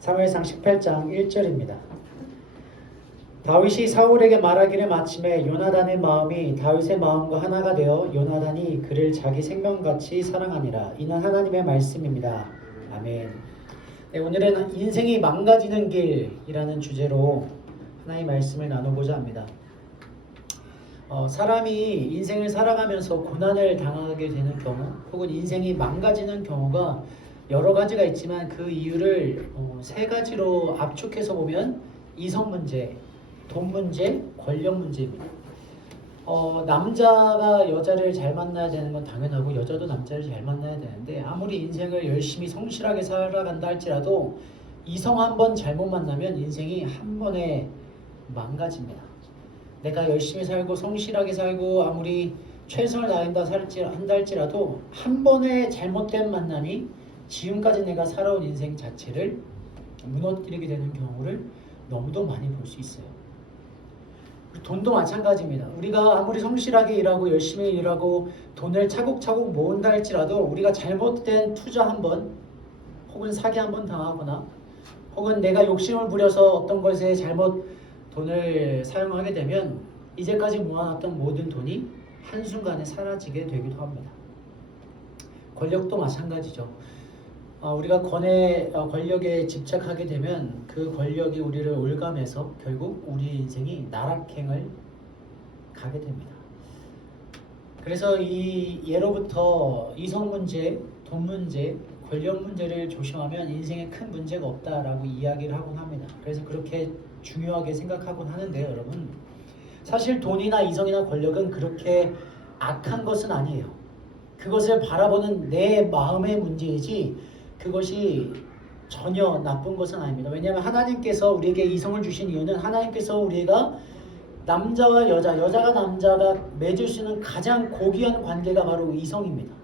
사무엘상 18장 1절입니다. 다윗이 사울에게 말하기를 마침에 요나단의 마음이 다윗의 마음과 하나가 되어 요나단이 그를 자기 생명같이 사랑하니라. 이는 하나님의 말씀입니다. 아멘. 네, 오늘은 인생이 망가지는 길이라는 주제로 하나의 말씀을 나누고자 합니다. 사람이 인생을 살아가면서 고난을 당하게 되는 경우 혹은 인생이 망가지는 경우가 여러 가지가 있지만 그 이유를 세 가지로 압축해서 보면 이성 문제, 돈 문제, 권력 문제입니다. 남자가 여자를 잘 만나야 되는 건 당연하고 여자도 남자를 잘 만나야 되는데 아무리 인생을 열심히 성실하게 살아간다 할지라도 이성 한 번 잘못 만나면 인생이 한 번에 망가집니다. 내가 열심히 살고 성실하게 살고 아무리 최선을 다한다 할지라도 한 번의 잘못된 만남이 지금까지 내가 살아온 인생 자체를 무너뜨리게 되는 경우를 너무도 많이 볼 수 있어요. 돈도 마찬가지입니다. 우리가 아무리 성실하게 일하고 열심히 일하고 돈을 차곡차곡 모은다 할지라도 우리가 잘못된 투자 한 번 혹은 사기 한 번 당하거나 혹은 내가 욕심을 부려서 어떤 것에 잘못 돈을 사용하게 되면 이제까지 모아놨던 모든 돈이 한순간에 사라지게 되기도 합니다. 권력도 마찬가지죠. 우리가 권력에 집착하게 되면 그 권력이 우리를 올감해서 결국 우리 인생이 나락행을 가게 됩니다. 그래서 이 예로부터 이성 문제, 돈 문제, 권력 문제를 조심하면 인생에 큰 문제가 없다라고 이야기를 하곤 합니다. 그래서 그렇게 중요하게 생각하곤 하는데요, 여러분. 사실 돈이나 이성이나 권력은 그렇게 악한 것은 아니에요. 그것을 바라보는 내 마음의 문제이지 그것이 전혀 나쁜 것은 아닙니다. 왜냐하면 하나님께서 우리에게 이성을 주신 이유는 하나님께서 우리가 남자와 여자가 남자가 맺을 수 있는 가장 고귀한 관계가 바로 이성입니다.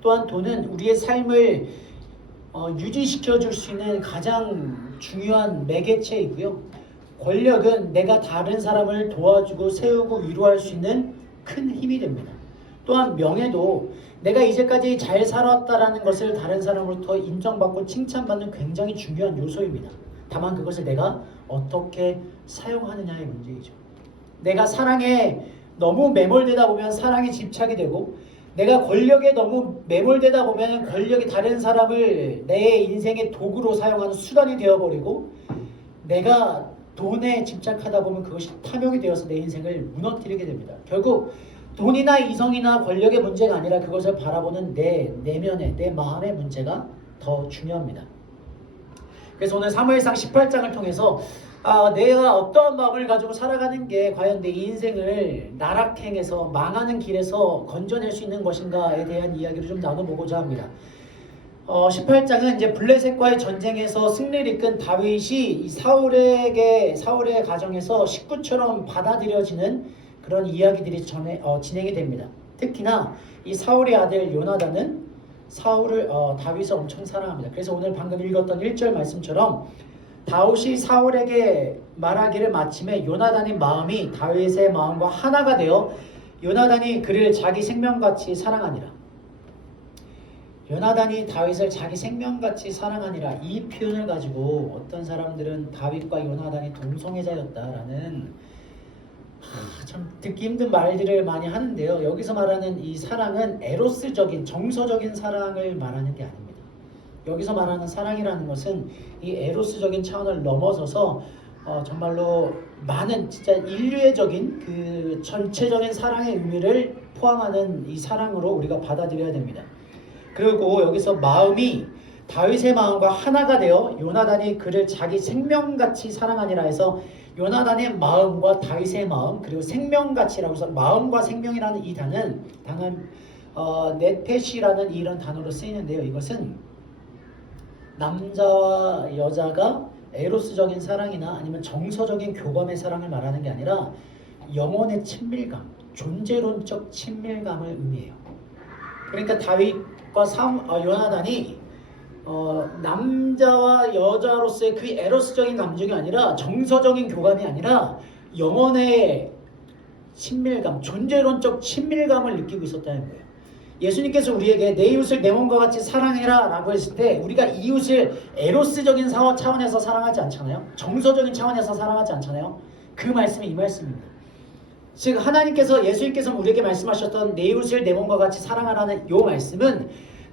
또한 돈은 우리의 삶을 유지시켜 줄 수 있는 가장 중요한 매개체이고요. 권력은 내가 다른 사람을 도와주고 세우고 위로할 수 있는 큰 힘이 됩니다. 또한 명예도 내가 이제까지 잘 살았다라는 것을 다른 사람으로부터 인정받고 칭찬받는 굉장히 중요한 요소입니다. 다만 그것을 내가 어떻게 사용하느냐의 문제이죠. 내가 사랑에 너무 매몰되다 보면 사랑에 집착이 되고 내가 권력에 너무 매몰되다 보면 권력이 다른 사람을 내 인생의 도구로 사용하는 수단이 되어버리고 내가 돈에 집착하다 보면 그것이 탐욕이 되어서 내 인생을 무너뜨리게 됩니다. 결국 돈이나 이성이나 권력의 문제가 아니라 그것을 바라보는 내 내면의 내 마음의 문제가 더 중요합니다. 그래서 오늘 사무엘상 18장을 통해서 내가 어떠한 마음을 가지고 살아가는 게 과연 내 인생을 나락행에서 망하는 길에서 건져낼 수 있는 것인가에 대한 이야기를 좀 나눠보고자 합니다. 18장은 이제 블레셋과의 전쟁에서 승리를 이끈 다윗이 이 사울의 가정에서 식구처럼 받아들여지는 그런 이야기들이 진행이 됩니다. 특히나 이 사울의 아들 요나단은 다윗을 엄청 사랑합니다. 그래서 오늘 방금 읽었던 1절 말씀처럼 다윗이 사울에게 말하기를 마침에 요나단의 마음이 다윗의 마음과 하나가 되어 요나단이 그를 자기 생명같이 사랑하니라. 요나단이 다윗을 자기 생명같이 사랑하니라. 이 표현을 가지고 어떤 사람들은 다윗과 요나단이 동성애자였다라는 참 듣기 힘든 말들을 많이 하는데요. 여기서 말하는 이 사랑은 에로스적인 정서적인 사랑을 말하는 게 아닙니다. 여기서 말하는 사랑이라는 것은 이 에로스적인 차원을 넘어서서 정말로 많은 진짜 인류애적인 그 전체적인 사랑의 의미를 포함하는 이 사랑으로 우리가 받아들여야 됩니다. 그리고 여기서 마음이 다윗의 마음과 하나가 되어 요나단이 그를 자기 생명같이 사랑하니라 해서 요나단의 마음과 다윗의 마음 그리고 생명같이라고 해서 마음과 생명이라는 이 단은 네펫이라는 이런 단어로 쓰이는데요. 이것은 남자와 여자가 에로스적인 사랑이나 아니면 정서적인 교감의 사랑을 말하는 게 아니라 영혼의 친밀감, 존재론적 친밀감을 의미해요. 그러니까 다윗과 요나단이 남자와 여자로서의 그 에로스적인 감정이 아니라 정서적인 교감이 아니라 영혼의 친밀감, 존재론적 친밀감을 느끼고 있었다는 거예요. 예수님께서 우리에게 내 이웃을 내 몸과 같이 사랑해라 라고 했을 때 우리가 이웃을 에로스적인 차원에서 사랑하지 않잖아요. 정서적인 차원에서 사랑하지 않잖아요. 그 말씀이 이 말씀입니다. 즉 하나님께서 예수님께서 우리에게 말씀하셨던 내 이웃을 내 몸과 같이 사랑하라는 이 말씀은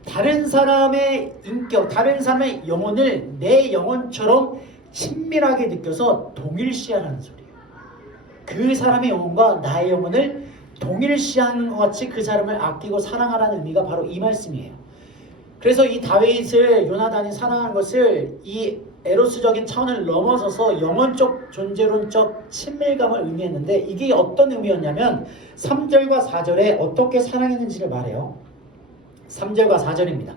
다른 사람의 인격, 다른 사람의 영혼을 내 영혼처럼 친밀하게 느껴서 동일시하라는 소리예요. 그 사람의 영혼과 나의 영혼을 동일시하는 것 같이 그 사람을 아끼고 사랑하라는 의미가 바로 이 말씀이에요. 그래서 이 다윗을 요나단이 사랑한 것을 이 에로스적인 차원을 넘어서서 영혼적 존재론적 친밀감을 의미했는데 이게 어떤 의미였냐면 3절과 4절에 어떻게 사랑했는지를 말해요. 3절과 4절입니다.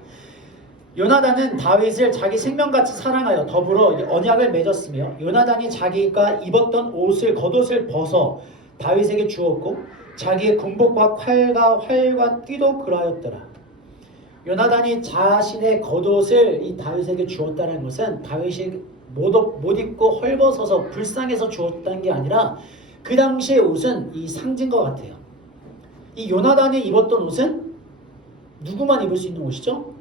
요나단은 다윗을 자기 생명같이 사랑하여 더불어 언약을 맺었으며 요나단이 자기가 입었던 겉옷을 벗어 다윗에게 주었고 자기의 군복과 칼과 활과 띠도 그러하였더라. 요나단이 자신의 겉옷을 이 다윗에게 주었다는 것은 다윗이 못 입고 헐벗어서 불쌍해서 주었다는 게 아니라 그 당시의 옷은 이 상징과 같아요. 이 요나단이 입었던 옷은 누구만 입을 수 있는 옷이죠?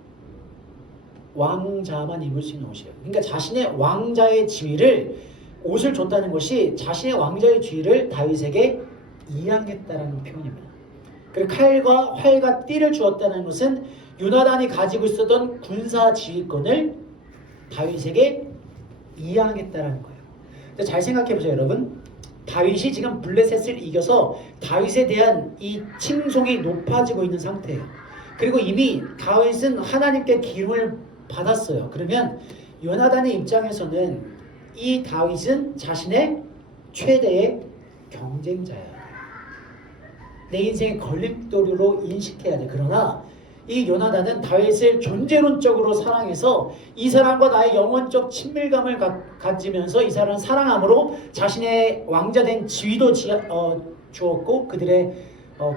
왕자만 입을 수 있는 옷이에요. 그러니까 자신의 왕자의 지위를 옷을 줬다는 것이 자신의 왕자의 지위를 다윗에게 이양했다는 표현입니다. 그리고 칼과 활과 띠를 주었다는 것은 요나단이 가지고 있었던 군사 지휘권을 다윗에게 이양했다는 거예요. 잘 생각해 보세요, 여러분. 다윗이 지금 블레셋을 이겨서 다윗에 대한 이 칭송이 높아지고 있는 상태예요. 그리고 이미 다윗은 하나님께 기름을 받았어요. 그러면 요나단의 입장에서는 이 다윗은 자신의 최대의 경쟁자예요. 내 인생의 걸림돌이로 인식해야 돼. 그러나 이 요나단은 다윗을 존재론적으로 사랑해서 이 사람과 나의 영혼적 친밀감을 가지면서 이 사람을 사랑함으로 자신의 왕자된 지위도 주었고 그들의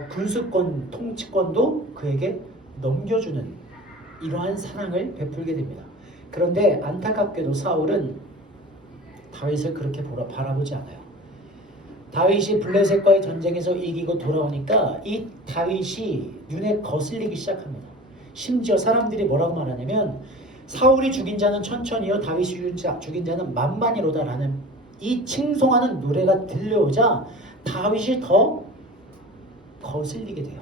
군수권, 통치권도 그에게 넘겨주는 이러한 사랑을 베풀게 됩니다. 그런데 안타깝게도 사울은 다윗을 그렇게 바라보지 않아요. 다윗이 블레셋과의 전쟁에서 이기고 돌아오니까 이 다윗이 눈에 거슬리기 시작합니다. 심지어 사람들이 뭐라고 말하냐면 사울이 죽인 자는 천천히요 다윗이 죽인 자는 만만이로다 라는 이 칭송하는 노래가 들려오자 다윗이 더 거슬리게 돼요.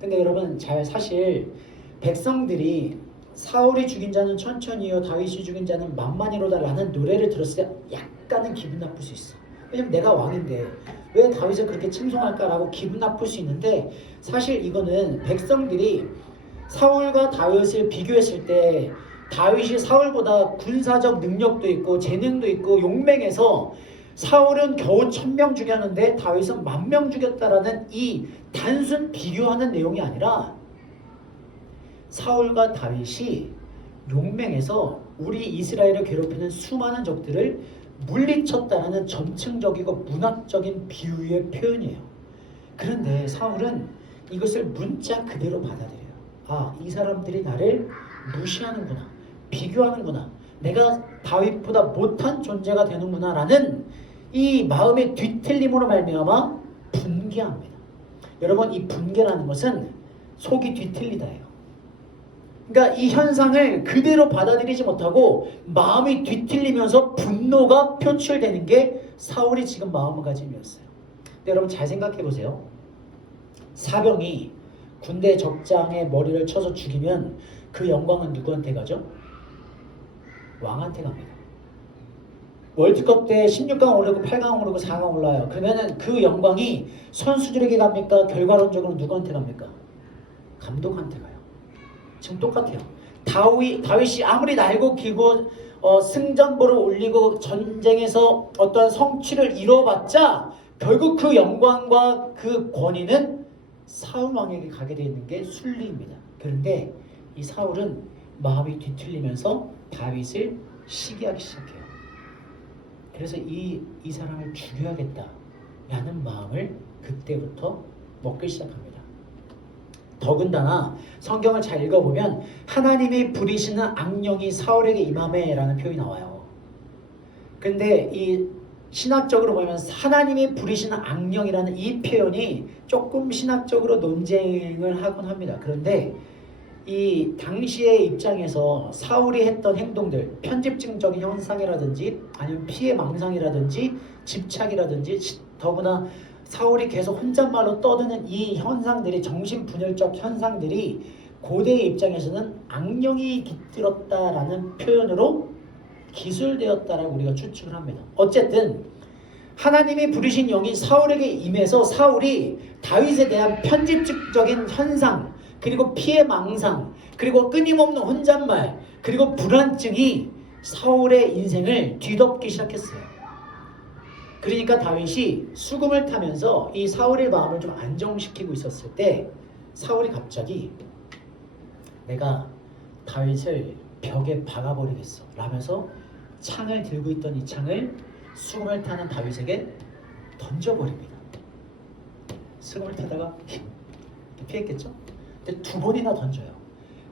근데 여러분 사실 백성들이 사울이 죽인 자는 천천히요 다윗이 죽인 자는 만만이로다 라는 노래를 들었을 때 약간은 기분 나쁠 수 있어. 왜냐면 내가 왕인데 왜 다윗을 그렇게 칭송할까라고 기분 나쁠 수 있는데 사실 이거는 백성들이 사울과 다윗을 비교했을 때 다윗이 사울보다 군사적 능력도 있고 재능도 있고 용맹해서 사울은 겨우 1000명 죽였는데 다윗은 10,000명 죽였다라는 이 단순 비교하는 내용이 아니라 사울과 다윗이 용맹해서 우리 이스라엘을 괴롭히는 수많은 적들을 물리쳤다는 점층적이고 문학적인 비유의 표현이에요. 그런데 사울은 이것을 문자 그대로 받아들여요. 아, 이 사람들이 나를 무시하는구나, 비교하는구나, 내가 다윗보다 못한 존재가 되는구나 라는 이 마음의 뒤틀림으로 말미암아 분개합니다. 여러분, 이 분개라는 것은 속이 뒤틀리다예요. 그러니까 이 현상을 그대로 받아들이지 못하고 마음이 뒤틀리면서 분노가 표출되는 게 사울이 지금 마음가짐이었어요. 근데 여러분 잘 생각해 보세요. 사병이 군대 적장에 머리를 쳐서 죽이면 그 영광은 누구한테 가죠? 왕한테 갑니다. 월드컵 때 16강 오르고 8강 오르고 4강 올라요. 그러면은 그 영광이 선수들에게 갑니까? 결과론적으로 누구한테 갑니까? 감독한테 가요. 지금 똑같아요. 다윗이 아무리 날고 기고 승전보를 올리고 전쟁에서 어떤 성취를 이뤄봤자 결국 그 영광과 그 권위는 사울 왕에게 가게 되어 있는 게 순리입니다. 그런데 이 사울은 마음이 뒤틀리면서 다윗을 시기하기 시작해요. 그래서 이 사람을 죽여야겠다라는 마음을 그때부터 먹기 시작합니다. 더군다나 성경을 잘 읽어보면 하나님이 부리시는 악령이 사울에게 임하매라는 표현이 나와요. 근데 이 신학적으로 보면 하나님이 부리시는 악령이라는 이 표현이 조금 신학적으로 논쟁을 하곤 합니다. 그런데 이 당시의 입장에서 사울이 했던 행동들, 편집증적인 현상이라든지 아니면 피해망상이라든지 집착이라든지 더구나 사울이 계속 혼잣말로 떠드는 이 현상들이, 정신분열적 현상들이 고대의 입장에서는 악령이 깃들었다라는 표현으로 기술되었다라고 우리가 추측을 합니다. 어쨌든 하나님이 부르신 영이 사울에게 임해서 사울이 다윗에 대한 편집적인 현상, 그리고 피해망상, 그리고 끊임없는 혼잣말, 그리고 불안증이 사울의 인생을 뒤덮기 시작했어요. 그러니까 다윗이 수금을 타면서 이 사울의 마음을 좀 안정시키고 있었을 때 사울이 갑자기 내가 다윗을 벽에 박아버리겠어 라면서 창을 들고 있던 이 창을 수금을 타는 다윗에게 던져버립니다. 수금을 타다가 피했겠죠? 근데 두 번이나 던져요.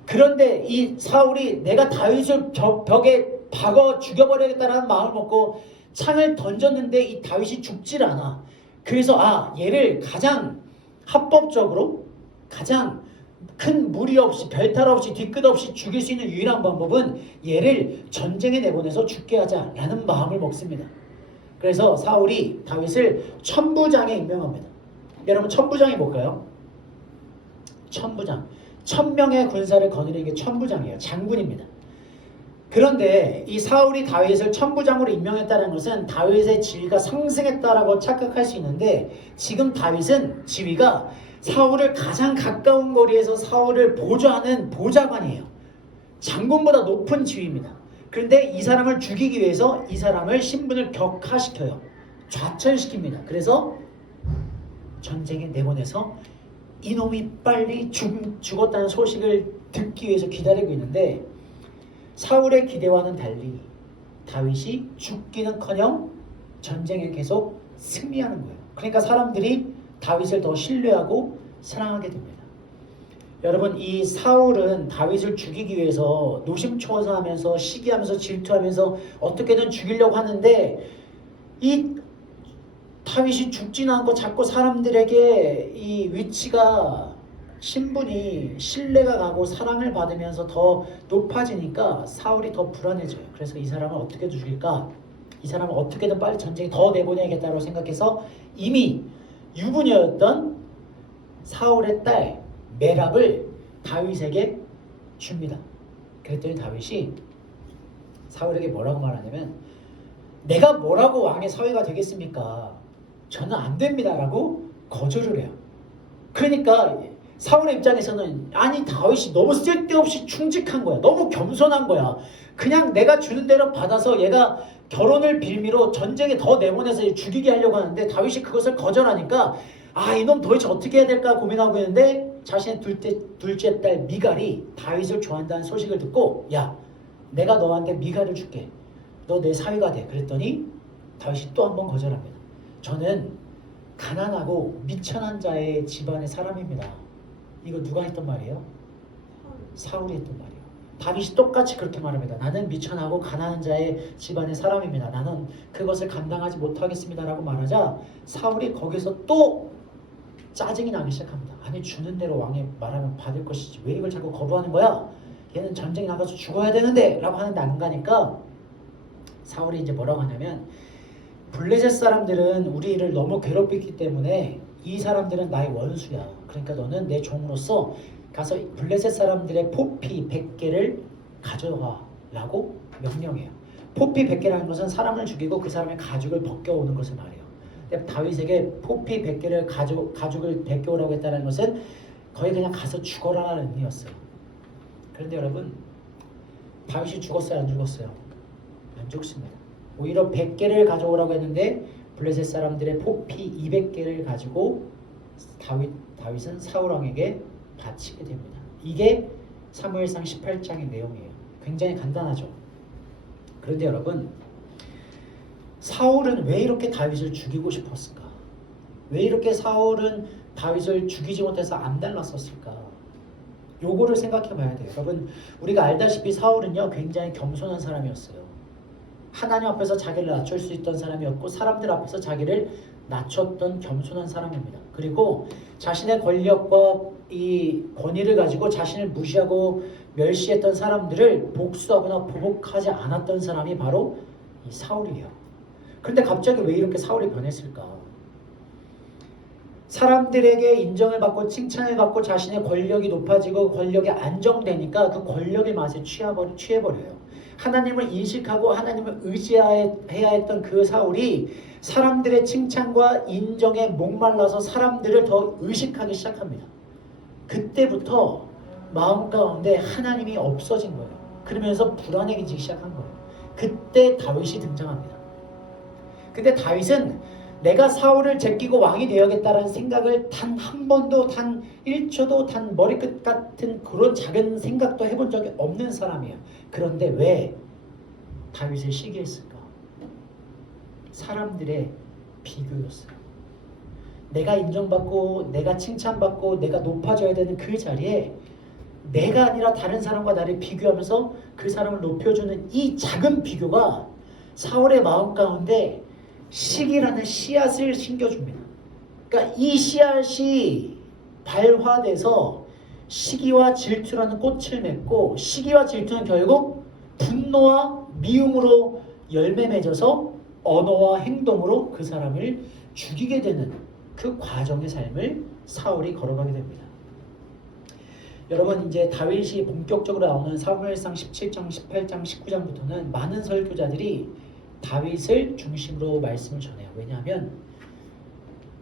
그런데 이 사울이 내가 다윗을 벽에 박아 죽여버리겠다는 마음을 먹고 창을 던졌는데 이 다윗이 죽질 않아. 그래서 얘를 가장 합법적으로 가장 큰 무리 없이 별탈 없이 뒤끝 없이 죽일 수 있는 유일한 방법은 얘를 전쟁에 내보내서 죽게 하자라는 마음을 먹습니다. 그래서 사울이 다윗을 천부장에 임명합니다. 여러분, 천부장이 뭘까요? 천부장, 1000명의 군사를 거느리는 게 천부장이에요. 장군입니다. 그런데 이 사울이 다윗을 천부장으로 임명했다는 것은 다윗의 지위가 상승했다라고 착각할 수 있는데, 지금 다윗은 지위가 사울을 가장 가까운 거리에서 사울을 보좌하는 보좌관이에요. 장군보다 높은 지위입니다. 그런데 이 사람을 죽이기 위해서 이 사람을 신분을 격하시켜요. 좌천시킵니다. 그래서 전쟁에 내보내서 이놈이 빨리 죽었다는 소식을 듣기 위해서 기다리고 있는데, 사울의 기대와는 달리 다윗이 죽기는커녕 전쟁에 계속 승리하는 거예요. 그러니까 사람들이 다윗을 더 신뢰하고 사랑하게 됩니다. 여러분, 이 사울은 다윗을 죽이기 위해서 노심초사하면서 시기하면서 질투하면서 어떻게든 죽이려고 하는데, 이 다윗이 죽지는 않고 자꾸 사람들에게 이 위치가, 신분이 신뢰가 가고 사랑을 받으면서 더 높아지니까 사울이 더 불안해져요. 그래서 이 사람을 어떻게 죽일까? 이 사람을 어떻게든 빨리 전쟁에 더 내보내야겠다고 생각해서 이미 유부녀였던 사울의 딸 메랍을 다윗에게 줍니다. 그랬더니 다윗이 사울에게 뭐라고 말하냐면, 내가 뭐라고 왕의 사위가 되겠습니까? 저는 안 됩니다 라고 거절을 해요. 그러니까 사울의 입장에서는, 아니 다윗이 너무 쓸데없이 충직한 거야. 너무 겸손한 거야. 그냥 내가 주는 대로 받아서 얘가 결혼을 빌미로 전쟁에 더 내보내서 죽이게 하려고 하는데, 다윗이 그것을 거절하니까 이놈 도대체 어떻게 해야 될까 고민하고 있는데, 자신의 둘째 딸 미갈이 다윗을 좋아한다는 소식을 듣고, 야, 내가 너한테 미갈을 줄게. 너 내 사위가 돼. 그랬더니 다윗이 또 한 번 거절합니다. 저는 가난하고 미천한 자의 집안의 사람입니다. 이거 누가 했던 말이에요? 사울이 했던 말이에요. 다윗이 똑같이 그렇게 말합니다. 나는 미천하고 가난한 자의 집안의 사람입니다. 나는 그것을 감당하지 못하겠습니다 라고 말하자, 사울이 거기서 또 짜증이 나기 시작합니다. 아니, 주는 대로 왕이 말하면 받을 것이지 왜 이걸 자꾸 거부하는 거야? 얘는 전쟁에 나가서 죽어야 되는데 라고 하는데 안 가니까 사울이 이제 뭐라고 하냐면, 블레셋 사람들은 우리를 너무 괴롭히기 때문에 이 사람들은 나의 원수야. 그러니까 너는 내 종으로서 가서 블레셋 사람들의 포피 100개를 가져와 라고 명령해요. 포피 100개라는 것은 사람을 죽이고 그 사람의 가죽을 벗겨오는 것을 말해요. 근데 다윗에게 포피 100개를 가죽을 벗겨오라고 했다는 것은 거의 그냥 가서 죽어라라는 의미였어요. 그런데 여러분, 다윗이 죽었어요? 안 죽었어요? 안 죽습니다. 오히려 100개를 가져오라고 했는데 블레셋 사람들의 포피 200개를 가지고 다윗은 사울왕에게 바치게 됩니다. 이게 사무엘상 18장의 내용이에요. 굉장히 간단하죠. 그런데 여러분, 사울은 왜 이렇게 다윗을 죽이고 싶었을까? 왜 이렇게 사울은 다윗을 죽이지 못해서 안달났었을까? 요거를 생각해 봐야 돼요. 여러분, 우리가 알다시피 사울은요 굉장히 겸손한 사람이었어요. 하나님 앞에서 자기를 낮출 수 있던 사람이었고 사람들 앞에서 자기를 낮췄던 겸손한 사람입니다. 그리고 자신의 권력과 이 권위를 가지고 자신을 무시하고 멸시했던 사람들을 복수하거나 보복하지 않았던 사람이 바로 이 사울이에요. 그런데 갑자기 왜 이렇게 사울이 변했을까? 사람들에게 인정을 받고 칭찬을 받고 자신의 권력이 높아지고 권력이 안정되니까 그 권력의 맛에 취해버려요. 하나님을 인식하고 하나님을 의지해야 했던 그 사울이 사람들의 칭찬과 인정에 목말라서 사람들을 더 의식하기 시작합니다. 그때부터 마음 가운데 하나님이 없어진 거예요. 그러면서 불안해지기 시작한 거예요. 그때 다윗이 등장합니다. 근데 다윗은 내가 사울을 제끼고 왕이 되어야겠다라는 생각을 단 한 번도, 단 1초도, 단 머리끝 같은 그런 작은 생각도 해본 적이 없는 사람이에요. 그런데 왜 다윗을 시기했을까? 사람들의 비교였어요. 내가 인정받고 내가 칭찬받고 내가 높아져야 되는 그 자리에 내가 아니라 다른 사람과 나를 비교하면서 그 사람을 높여주는 이 작은 비교가 사울의 마음 가운데 시기라는 씨앗을 심겨줍니다. 그러니까 이 씨앗이 발화돼서 시기와 질투라는 꽃을 맺고 시기와 질투는 결국 분노와 미움으로 열매 맺어서 언어와 행동으로 그 사람을 죽이게 되는 그 과정의 삶을 사울이 걸어가게 됩니다. 여러분 이제 다윗이 본격적으로 나오는 사무엘상 17장, 18장, 19장부터는 많은 설교자들이 다윗을 중심으로 말씀을 전해요. 왜냐하면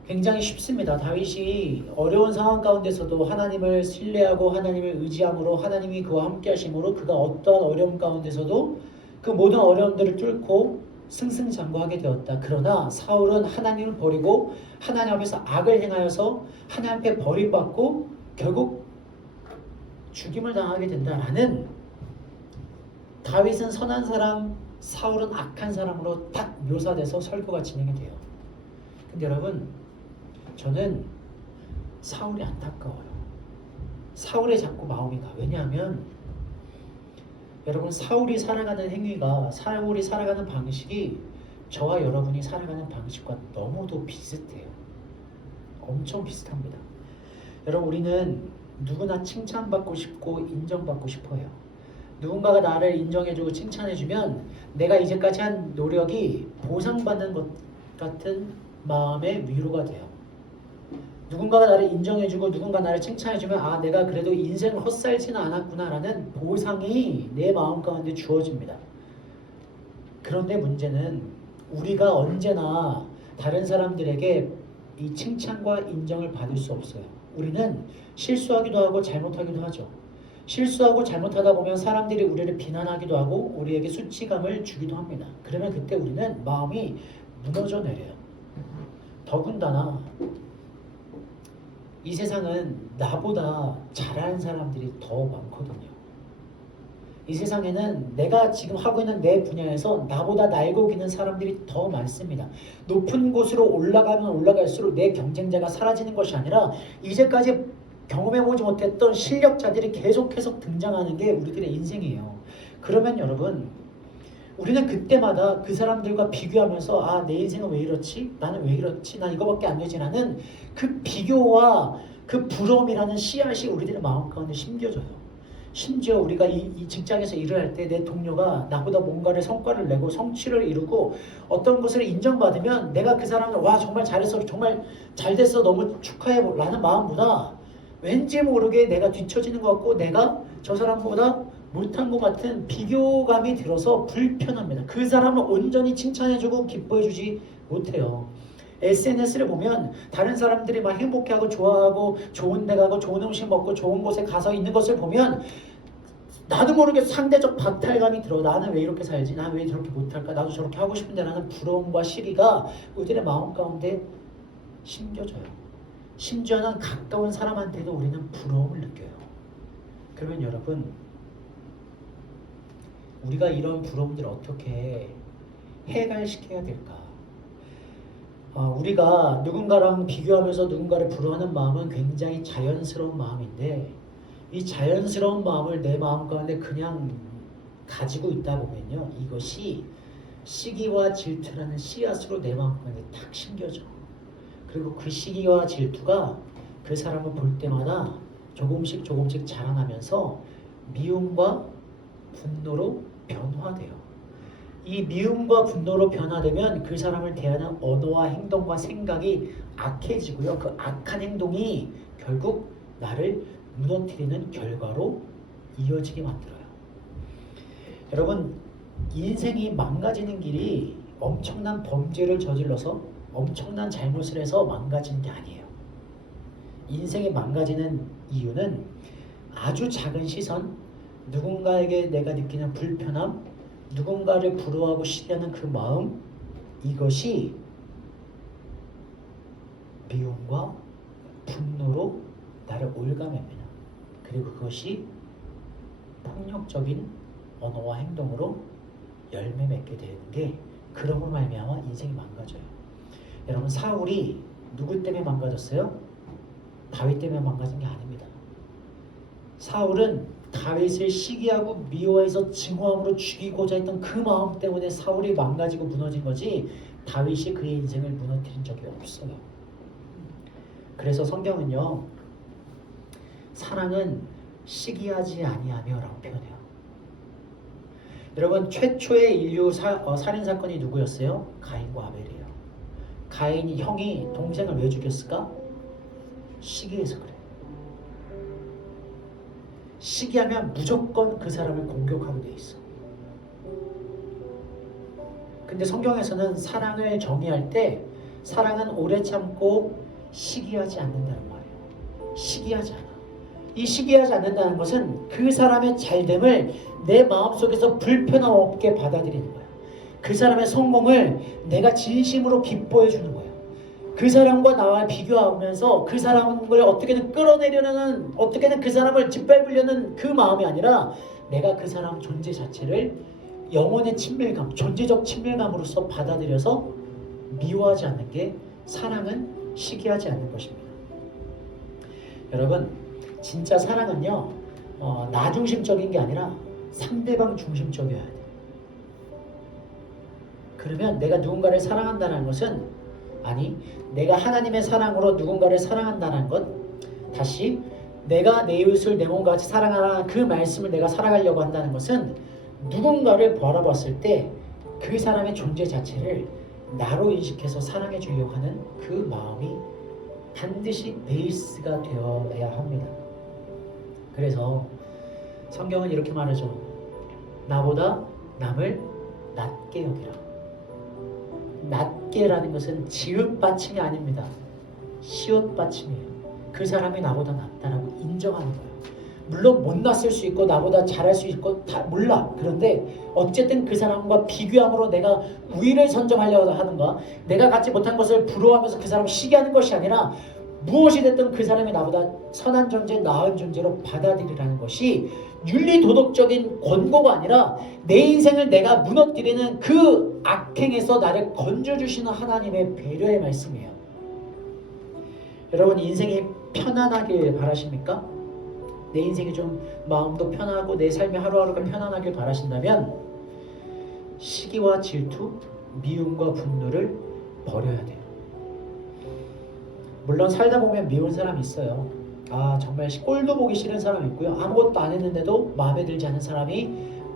굉장히 쉽습니다. 다윗이 어려운 상황 가운데서도 하나님을 신뢰하고 하나님을 의지함으로 하나님이 그와 함께 하심으로 그가 어떠한 어려움 가운데서도 그 모든 어려움들을 뚫고 승승장구하게 되었다. 그러나 사울은 하나님을 버리고 하나님 앞에서 악을 행하여서 하나님 앞에 버림받고 결국 죽임을 당하게 된다라는 다윗은 선한 사람, 사울은 악한 사람으로 딱 묘사돼서 설교가 진행이 돼요. 근데 여러분 저는 사울이 안타까워요. 사울의 자꾸 마음이 가. 왜냐하면 여러분 사울이 살아가는 행위가 사울이 살아가는 방식이 저와 여러분이 살아가는 방식과 너무도 비슷해요. 엄청 비슷합니다. 여러분 우리는 누구나 칭찬받고 싶고 인정받고 싶어요. 누군가가 나를 인정해주고 칭찬해주면 내가 이제까지 한 노력이 보상받는 것 같은 마음의 위로가 돼요. 누군가가 나를 인정해주고 누군가 나를 칭찬해주면 아 내가 그래도 인생을 헛살지는 않았구나 라는 보상이 내 마음 가운데 주어집니다. 그런데 문제는 우리가 언제나 다른 사람들에게 이 칭찬과 인정을 받을 수 없어요. 우리는 실수하기도 하고 잘못하기도 하죠. 실수하고 잘못하다 보면 사람들이 우리를 비난하기도 하고 우리에게 수치감을 주기도 합니다. 그러면 그때 우리는 마음이 무너져 내려요. 더군다나 이 세상은 나보다 잘하는 사람들이 더 많거든요. 이 세상에는 내가 지금 하고 있는 내 분야에서 나보다 날고 기는 사람들이 더 많습니다. 높은 곳으로 올라가면 올라갈수록 내 경쟁자가 사라지는 것이 아니라 이제까지 경험해보지 못했던 실력자들이 계속해서 등장하는 게 우리들의 인생이에요. 그러면 여러분 우리는 그때마다 그 사람들과 비교하면서 아 내 인생은 왜 이렇지? 나는 왜 이렇지? 난 이거밖에 안 되지? 라는 그 비교와 그 부러움이라는 씨앗이 우리들의 마음 가운데 심겨져요. 심지어 우리가 이 직장에서 일을 할 때 내 동료가 나보다 뭔가를 성과를 내고 성취를 이루고 어떤 것을 인정받으면 내가 그 사람을 와 정말 잘했어 정말 잘됐어 너무 축하해 라는 마음보다 왠지 모르게 내가 뒤처지는 것 같고 내가 저 사람보다 못한 것 같은 비교감이 들어서 불편합니다. 그 사람을 온전히 칭찬해주고 기뻐해주지 못해요. SNS를 보면 다른 사람들이 막 행복해하고 좋아하고 좋은 데 가고 좋은 음식 먹고 좋은 곳에 가서 있는 것을 보면 나도 모르게 상대적 박탈감이 들어. 나는 왜 이렇게 살지? 나는 왜 저렇게 못할까? 나도 저렇게 하고 싶은데 라는 부러움과 시기가 우리들의 마음 가운데 심겨져요. 심지어는 가까운 사람한테도 우리는 부러움을 느껴요. 그러면 여러분 우리가 이런 부러움들을 어떻게 해결시켜야 될까? 우리가 누군가랑 비교하면서 누군가를 부러워하는 마음은 굉장히 자연스러운 마음인데 이 자연스러운 마음을 내 마음 가운데 그냥 가지고 있다 보면요 이것이 시기와 질투라는 씨앗으로 내 마음속에 탁 심겨져. 그리고 그 시기와 질투가 그 사람을 볼 때마다 조금씩 자라나면서 미움과 분노로 변화돼요. 이 미움과 분노로 변화되면 그 사람을 대하는 언어와 행동과 생각이 악해지고요. 그 악한 행동이 결국 나를 무너뜨리는 결과로 이어지게 만들어요. 여러분, 인생이 망가지는 길이 엄청난 범죄를 저질러서 엄청난 잘못을 해서 망가지는 게 아니에요. 인생이 망가지는 이유는 아주 작은 시선, 누군가에게 내가 느끼는 불편함, 누군가를 부러워하고 시기하는 그 마음, 이것이 미움과 분노로 나를 올가맵니다. 그리고 그것이 폭력적인 언어와 행동으로 열매 맺게 되는 게 그러므로 말미암아 인생이 망가져요. 여러분, 사울이 누구 때문에 망가졌어요? 다윗 때문에 망가진 게 아닙니다. 사울은 다윗을 시기하고 미워해서 증오함으로 죽이고자 했던 그 마음 때문에 사울이 망가지고 무너진 거지 다윗이 그의 인생을 무너뜨린 적이 없어요. 그래서 성경은요, 사랑은 시기하지 아니하며 라고 표현해요. 여러분, 최초의 인류 살인사건이 누구였어요? 가인과 아벨이에요. 가인이 형이 동생을 왜 죽였을까? 시기해서 그래요. 시기하면 무조건 그 사람을 공격하게 돼 있어. 근데 성경에서는 사랑을 정의할 때 사랑은 오래 참고 시기하지 않는다는 말이에요. 시기하지 않아. 이 시기하지 않는다는 것은 그 사람의 잘됨을 내 마음속에서 불편함 없게 받아들이는 거야. 그 사람의 성공을 내가 진심으로 기뻐해 주는 거야. 그 사람과 나와 비교하면서 그 사람을 어떻게든 끌어내려는, 어떻게든 그 사람을 짓밟으려는 그 마음이 아니라 내가 그 사람 존재 자체를 영혼의 친밀감, 존재적 친밀감으로서 받아들여서 미워하지 않는 게 사랑은 시기하지 않는 것입니다. 여러분, 진짜 사랑은요, 나 중심적인 게 아니라 상대방 중심적이어야 돼. 그러면 내가 누군가를 사랑한다는 것은, 아니, 내가 하나님의 사랑으로 누군가를 사랑한다는 것, 다시 내가 내 이웃을 내 몸과 같이 사랑하라는 그 말씀을 내가 살아가려고 한다는 것은 누군가를 바라봤을 때 그 사람의 존재 자체를 나로 인식해서 사랑해 주려고 하는 그 마음이 반드시 베이스가 되어야 합니다. 그래서 성경은 이렇게 말하죠. 나보다 남을 낮게 여기라. 낮게라는 것은 지읒 받침이 아닙니다. 시옷 받침이에요. 그 사람이 나보다 낫다라고 인정하는 거예요. 물론 못났을 수 있고 나보다 잘할 수 있고 다 몰라. 그런데 어쨌든 그 사람과 비교함으로 내가 우위를 선점하려고 하는가, 내가 갖지 못한 것을 부러워하면서 그 사람을 시기하는 것이 아니라 무엇이 됐든 그 사람이 나보다 선한 존재, 나은 존재로 받아들이라는 것이 윤리 도덕적인 권고가 아니라 내 인생을 내가 무너뜨리는 그 악행에서 나를 건져주시는 하나님의 배려의 말씀이에요. 여러분, 인생이 편안하길 바라십니까? 내 인생이 좀 마음도 편하고 내 삶이 하루하루가 편안하길 바라신다면 시기와 질투, 미움과 분노를 버려야 돼요. 물론 살다 보면 미운 사람이 있어요. 정말 꼴도 보기 싫은 사람이 있고요. 아무것도 안 했는데도 마음에 들지 않는 사람이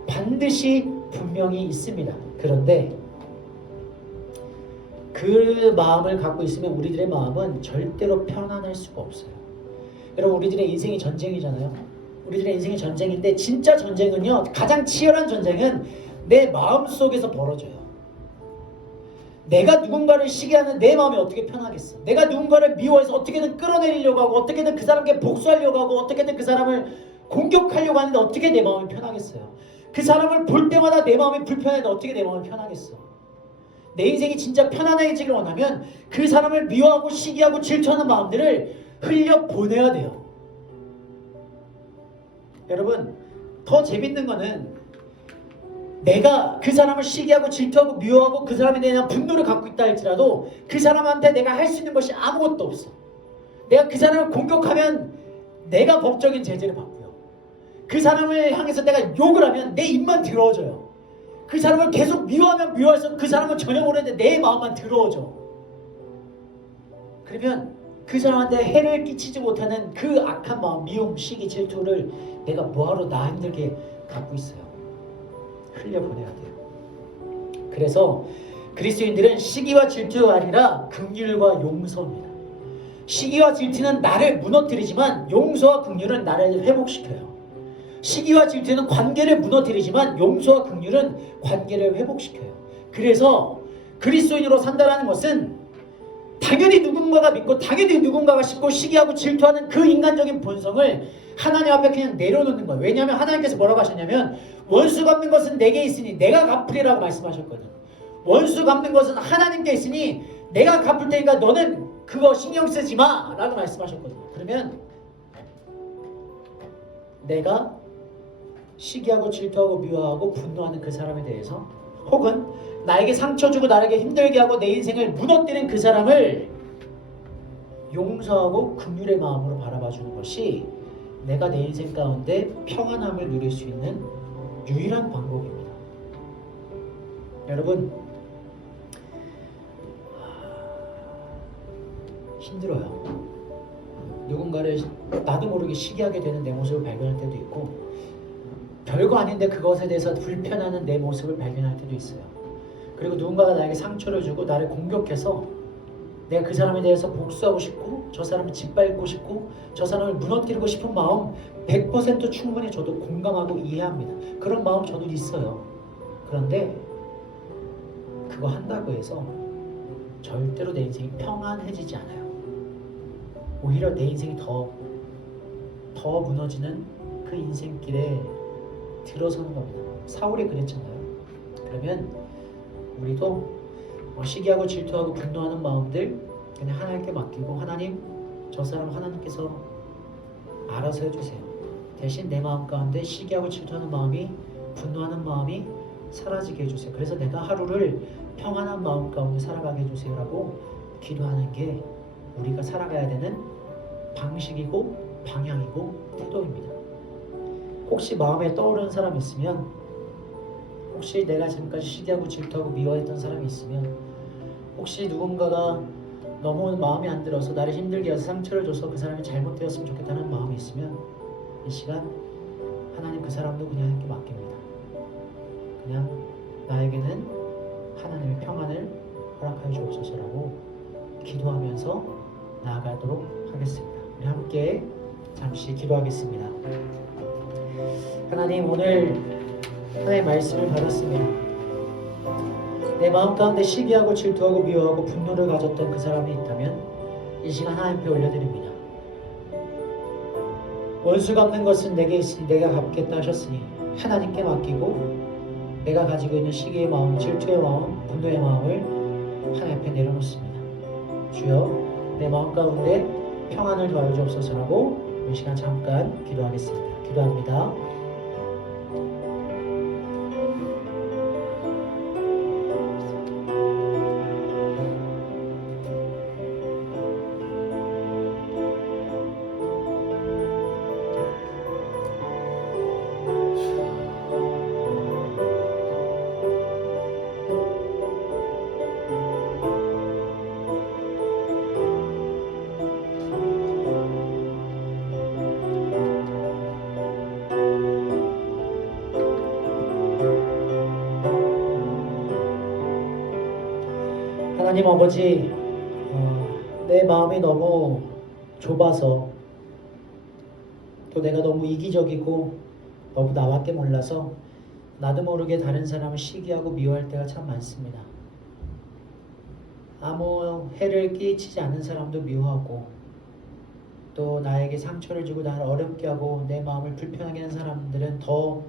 반드시 분명히 있습니다. 그런데 그 마음을 갖고 있으면 우리들의 마음은 절대로 편안할 수가 없어요. 여러분, 우리들의 인생이 전쟁이잖아요. 우리들의 인생이 전쟁인데 진짜 전쟁은요, 가장 치열한 전쟁은 내 마음속에서 벌어져요. 내가 누군가를 시기하는 내 마음이 어떻게 편하겠어? 내가 누군가를 미워해서 어떻게든 끌어내리려고 하고 어떻게든 그 사람께 복수하려고 하고 어떻게든 그 사람을 공격하려고 하는데 어떻게 내 마음이 편하겠어요? 그 사람을 볼 때마다 내 마음이 불편해도 어떻게 내 마음이 편하겠어? 내 인생이 진짜 편안해지길 원하면 그 사람을 미워하고 시기하고 질투하는 마음들을 흘려보내야 돼요. 여러분, 더 재밌는 거는 내가 그 사람을 시기하고 질투하고 미워하고 그 사람에 대한 분노를 갖고 있다 할지라도 그 사람한테 내가 할 수 있는 것이 아무것도 없어. 내가 그 사람을 공격하면 내가 법적인 제재를 받고요. 그 사람을 향해서 내가 욕을 하면 내 입만 더러워져요. 그 사람을 계속 미워하면 미워할수록 그 사람은 전혀 모르는데 내 마음만 더러워져. 그러면 그 사람한테 해를 끼치지 못하는 그 악한 마음, 미움, 시기, 질투를 내가 뭐하러 나 힘들게 갖고 있어요. 흘려보내야 돼요. 그래서 그리스도인들은 시기와 질투가 아니라 긍휼과 용서입니다. 시기와 질투는 나를 무너뜨리지만 용서와 긍휼은 나를 회복시켜요. 시기와 질투는 관계를 무너뜨리지만 용서와 긍휼은 관계를 회복시켜요. 그래서 그리스도인으로 산다는 것은 당연히 누군가가 믿고 당연히 누군가가 씹고 시기하고 질투하는 그 인간적인 본성을 하나님 앞에 그냥 내려놓는 거예요. 왜냐하면 하나님께서 뭐라고 하셨냐면 원수 갚는 것은 내게 있으니 내가 갚으리라고 말씀하셨거든요. 원수 갚는 것은 하나님께 있으니 내가 갚을 테니까 너는 그거 신경 쓰지 마 라고 말씀하셨거든요. 그러면 내가 시기하고 질투하고 미워하고 분노하는 그 사람에 대해서 혹은 나에게 상처 주고 나에게 힘들게 하고 내 인생을 무너뜨린 그 사람을 용서하고 긍휼의 마음으로 바라봐주는 것이 내가 내 인생 가운데 평안함을 누릴 수 있는 유일한 방법입니다. 여러분, 힘들어요. 누군가를 나도 모르게 시기하게 되는 내 모습을 발견할 때도 있고 별거 아닌데 그것에 대해서 불편하는 내 모습을 발견할 때도 있어요. 그리고 누군가가 나에게 상처를 주고 나를 공격해서 내가 그 사람에 대해서 복수하고 싶고 저 사람을 짓밟고 싶고 저 사람을 무너뜨리고 싶은 마음 100% 충분히 저도 공감하고 이해합니다. 그런 마음 저도 있어요. 그런데 그거 한다고 해서 절대로 내 인생이 평안해지지 않아요. 오히려 내 인생이 더 무너지는 그 인생길에 들어서는 겁니다. 사울이 그랬잖아요. 그러면 우리도 시기하고 질투하고 분노하는 마음들 그냥 하나님께 맡기고 하나님, 저 사람 하나님께서 알아서 해주세요. 대신 내 마음 가운데 시기하고 질투하는 마음이, 분노하는 마음이 사라지게 해주세요. 그래서 내가 하루를 평안한 마음 가운데 살아가게 해주세요 라고 기도하는 게 우리가 살아가야 되는 방식이고 방향이고 태도입니다. 혹시 마음에 떠오르는 사람이 있으면, 혹시 내가 지금까지 시기하고 질투하고 미워했던 사람이 있으면, 혹시 누군가가 너무 마음에 안 들어서 나를 힘들게 해서 상처를 줘서 그 사람이 잘못되었으면 좋겠다는 마음이 있으면 이 시간 하나님 그 사람도 그냥 이렇게 맡깁니다. 그냥 나에게는 하나님의 평안을 허락하여 주옵소서라고 기도하면서 나아가도록 하겠습니다. 우리 함께 잠시 기도하겠습니다. 하나님, 오늘 하나님의 말씀을 받았습니다. 내 마음 가운데 시기하고 질투하고 미워하고 분노를 가졌던 그 사람이 있다면 이 시간 하나님 앞에 올려드립니다. 원수 갚는 것은 내게 있으니 내가 갚겠다 하셨으니 하나님께 맡기고 내가 가지고 있는 시기의 마음, 질투의 마음, 분노의 마음을 하나님 앞에 내려놓습니다. 주여, 내 마음 가운데 평안을 더하여 주옵소서라고 이 시간 잠깐 기도하겠습니다. 기도합니다. 하나님 아버지, 내 마음이 너무 좁아서 또 내가 너무 이기적이고 너무 나밖에 몰라서 나도 모르게 다른 사람을 시기하고 미워할 때가 참 많습니다. 아무 해를 끼치지 않는 사람도 미워하고 또 나에게 상처를 주고 나를 어렵게 하고 내 마음을 불편하게 하는 사람들은 더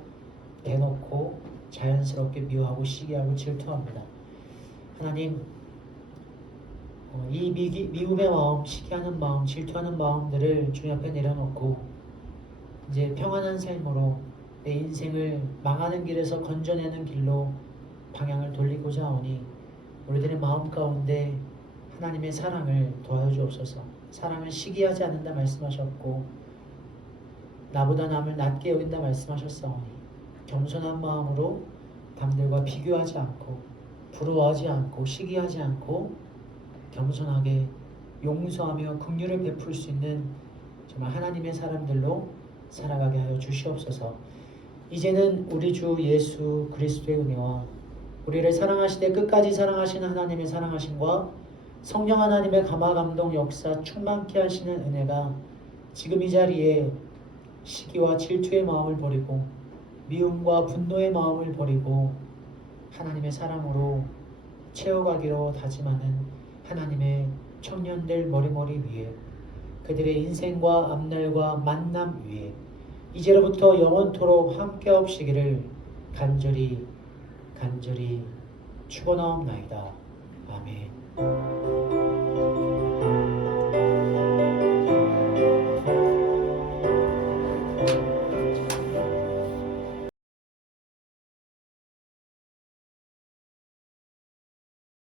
대놓고 자연스럽게 미워하고 시기하고 질투합니다. 하나님, 이 미움의 마음, 시기하는 마음, 질투하는 마음들을 주님 앞에 내려놓고 이제 평안한 삶으로 내 인생을 망하는 길에서 건져내는 길로 방향을 돌리고자 하오니 우리들의 마음 가운데 하나님의 사랑을 도와여 주옵소서. 사랑은 시기하지 않는다 말씀하셨고 나보다 남을 낮게 여긴다 말씀하셨사오니 겸손한 마음으로 남들과 비교하지 않고 부러워하지 않고 시기하지 않고 겸손하게 용서하며 긍휼을 베풀 수 있는 정말 하나님의 사람들로 살아가게 하여 주시옵소서. 이제는 우리 주 예수 그리스도의 은혜와 우리를 사랑하시되 끝까지 사랑하시는 하나님의 사랑하심과 성령 하나님의 감화 감동 역사 충만케 하시는 은혜가 지금 이 자리에 시기와 질투의 마음을 버리고 미움과 분노의 마음을 버리고 하나님의 사랑으로 채워가기로 다짐하는 하나님의 청년들 머리머리 위에 그들의 인생과 앞날과 만남 위에 이제로부터 영원토록 함께 없시기를 간절히 축원하옵나이다. 아멘.